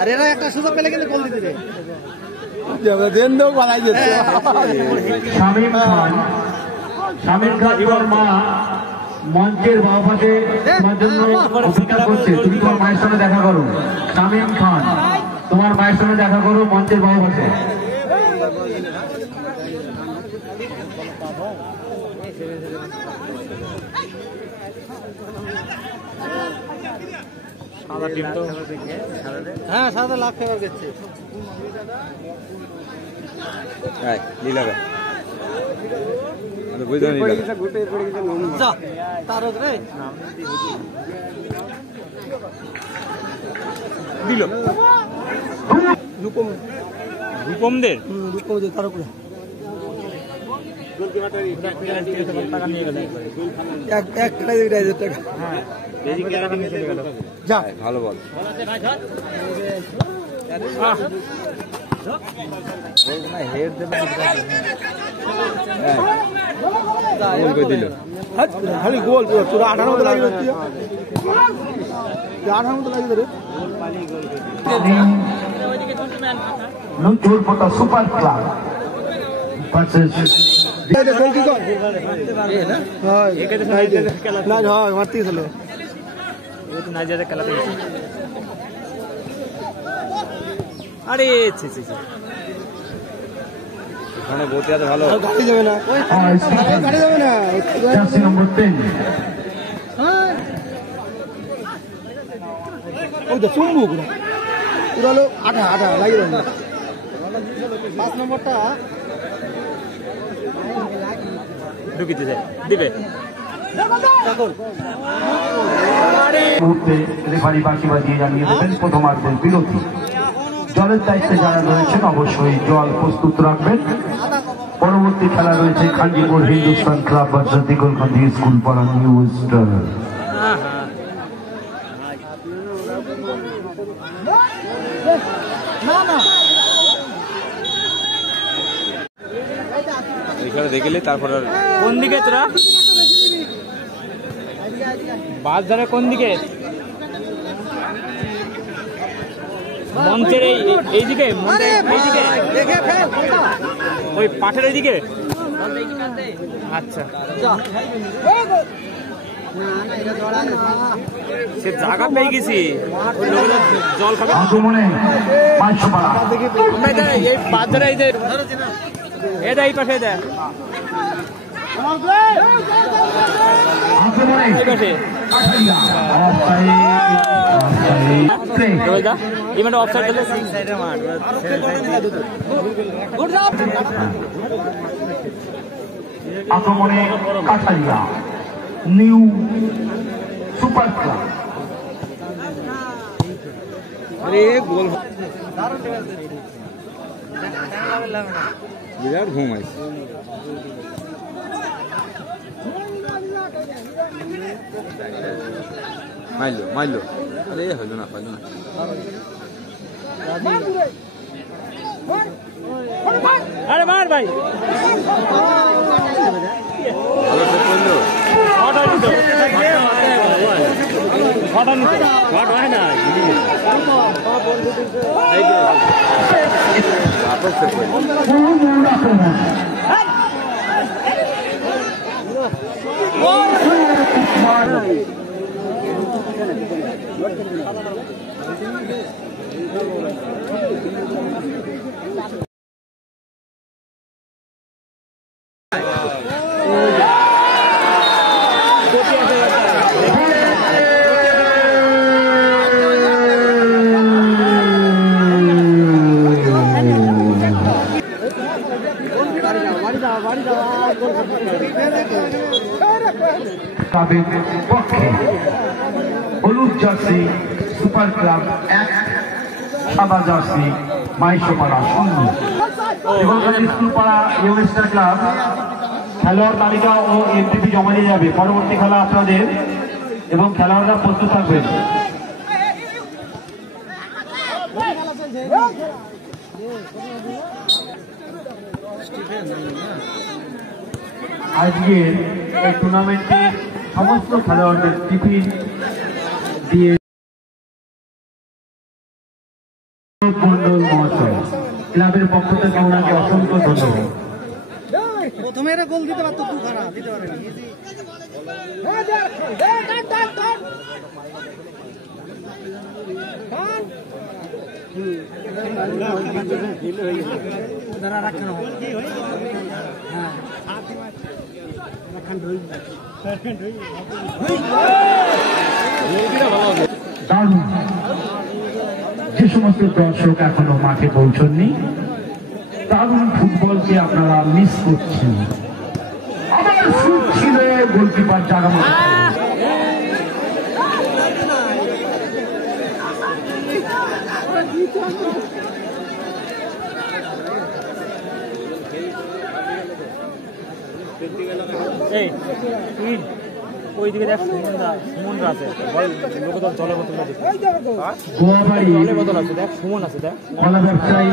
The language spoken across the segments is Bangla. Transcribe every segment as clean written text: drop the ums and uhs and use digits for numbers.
আর এরা একটা সুযোগ পেলে কিন্তু গোল দিতে দেয়। শামীম খান এবার মা মঞ্চের বাবা পাশে তোমার জন্য অপেক্ষা করছে, তুমি তোমার মায়ের সঙ্গে দেখা করো। শামীম খান তোমার মায়ের সঙ্গে দেখা করো মঞ্চের বাবা পাশে। হ্যাঁ সাদা লাখ টাকা দিচ্ছে দিল রূপমদের তার উপরে ভালো বল খালি গোল তোরা 18 মতো লাগিয়ে 18 মতো লাগিয়ে রে নূরপোতা সুপার ক্লাব আরে ওখানে বলতে এত ভালো গাড়ি যাবে না গাড়ি যাবে না জার্সি নম্বর 10 ওই তো চুম্বু পুরো পুরো 18 লাগিয়ে দেবে 5 নম্বরটা ঢুকিতে যায় দিবে মুহূর্তে রেফারি বাঁশি বাজিয়ে জানিয়ে দেবেন প্রথমার্ধের বিরতি। জলের দায়িত্বে যারা রয়েছেন অবশ্যই জল প্রস্তুত রাখবেন। পরবর্তী খেলা রয়েছে Khanjipur Hindustan club versus Dighalkandi school Para new star. এখানে দেখলে তারপর কোন দিকে তোরা বাস ধরে কোন দিকে মঞ্চের এইদিকে ওই পাঠের এইদিকে আচ্ছা সে জায়গা পেয়ে গেছি জল খাবে এই বাস ধরে এই যে এটা এই পাশে দেয় আক্রমণে কাঠালিয়া নিউ সুপার ক্লাব। বিরাট ঘুম আছে মাইলো আরে হইলো না পাইলো না আরে মার ভাই ভালো তো করলো হয় না পক্ষে হলুদ জার্সি সুপার ক্লাব 1, সাদা জার্সি মাইশোপাড়া 0। দিগলকান্দি স্কুল পাড়া ইউএসটার ক্লাব খেলোয়াড় তালিকা ও এমটিপি জমা দিয়ে যাবে পরবর্তী খেলা আপনাদের, এবং খেলোয়াড়রা প্রস্তুত থাকবেন। আজকে এই টুর্নামেন্টে সমস্ত খেলোয়াড়দের টিফিন দিয়ে মন্ডল মহাশয় ক্লাবের পক্ষ থেকে ওনাকে অসংখ্য ধন্যবাদ। প্রথমে এরা গোল দিতে পারতো, খুব খারাপ দিতে পারেনি। দারুণ, যে সমস্ত দর্শক এখনো মাঠে পৌঁছননি, দারুণ ফুটবলকে আপনারা মিস করছেন। আবার শুট ছিল গোলকিপার জাগানো। ওইদিকে দেখ সুমনরা আছে, জলের বোতল আছে, দেখ সুমন আছে, দেখ কলা ব্যবসায়ী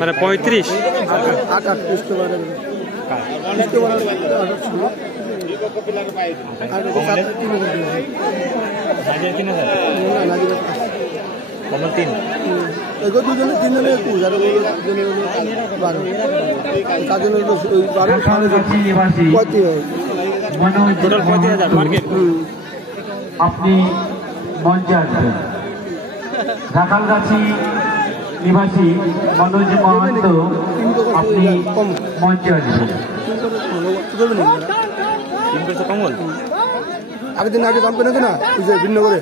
মানে 35 দুজনে তিনজনে 21 আর দুজনে 12 তার জন্য 12 আপনি মঞ্চে আসবেন। রাখালগাছি নিবাসী মনোজ মহন্ত আপনি মঞ্চে আসবেন। কমল আগের দিন আগে দাম পেনে না ভিন্ন করে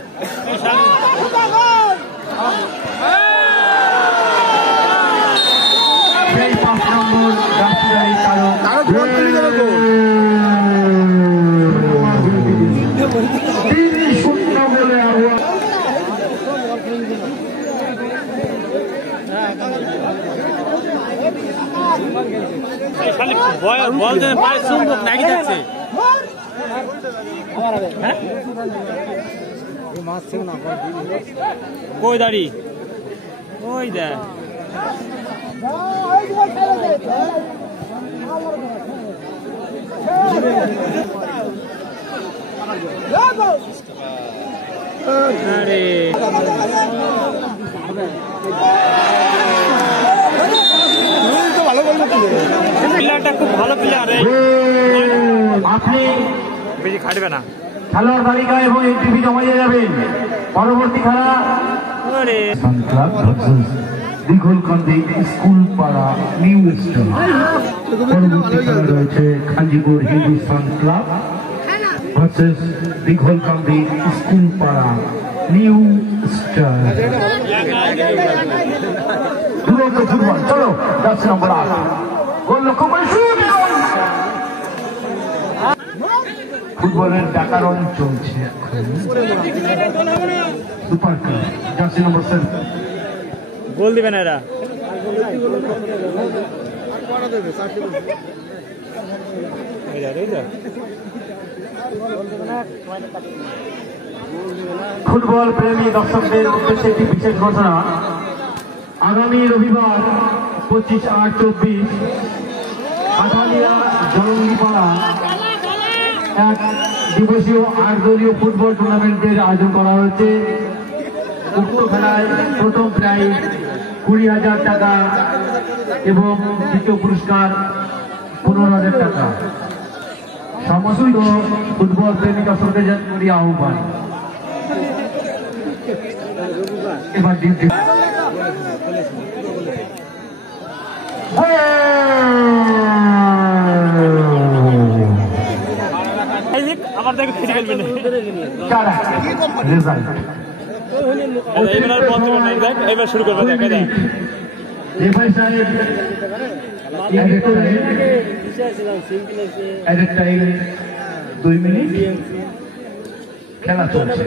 সেই 5 নম্বর রাজশাহী কই দাঁড়ি ওই দেখ প্লেয়ারটা খুব ভালো প্লেয়ার, আপনি বেশি খাটবে না। খেলোয়াড় তালিকা এবং এনটিভি জমা দিয়ে যাবেন। পরবর্তী খেলা Dighalkandi school Para new star. পরবর্তী খেলা রয়েছে Khanjipur Hindustan club versus Dighalkandi school Para new star. দুরন্ত ফুটবল, চলো 10 নম্বর 8 গোল লক্ষ্য করে ফুটবলের ডাকারণ চলছে সুপার কাপ। জার্সি নম্বর 7 গোল দিবে না এরা। ফুটবল প্রেমী দর্শকদের উদ্দেশ্যে একটি বিশেষ ঘোষণা। আগামী রবিবার 25/8/24 আঠালিয়া জলঙ্গিপাড়া এক দিবসীয় 8 দলীয় ফুটবল টুর্নামেন্টের আয়োজন করা হয়েছে। উক্ত খেলায় প্রথম প্রাইজ 20,000 টাকা এবং দ্বিতীয় পুরস্কার 15,000 টাকা। সমস্ত ফুটবল প্রেমী দর্শকদের জানাই আহ্বান। এবার ডিউটি আবার দেখো খেতে খেলবে না। রেজাল্ট এবার শুরু করবে। রেফারি সাহেব এডেড টাইম 2 মিনিট। খেলা চলছে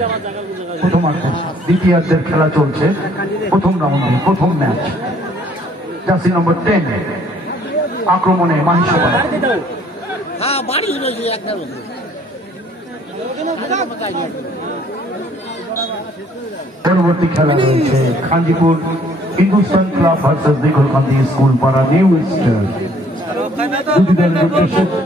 প্রথমার্ধ, দ্বিতীয়ার্ধের খেলা চলছে প্রথম রাউন্ডে প্রথম ম্যাচ। জার্সি নম্বর 10 আক্রমণে মাহিসপাড়া। পরবর্তী খেলা রয়েছে Khanjipur Hindustan club versus Dighalkandi school Para new star. দুটি দলের উদ্দেশ্যে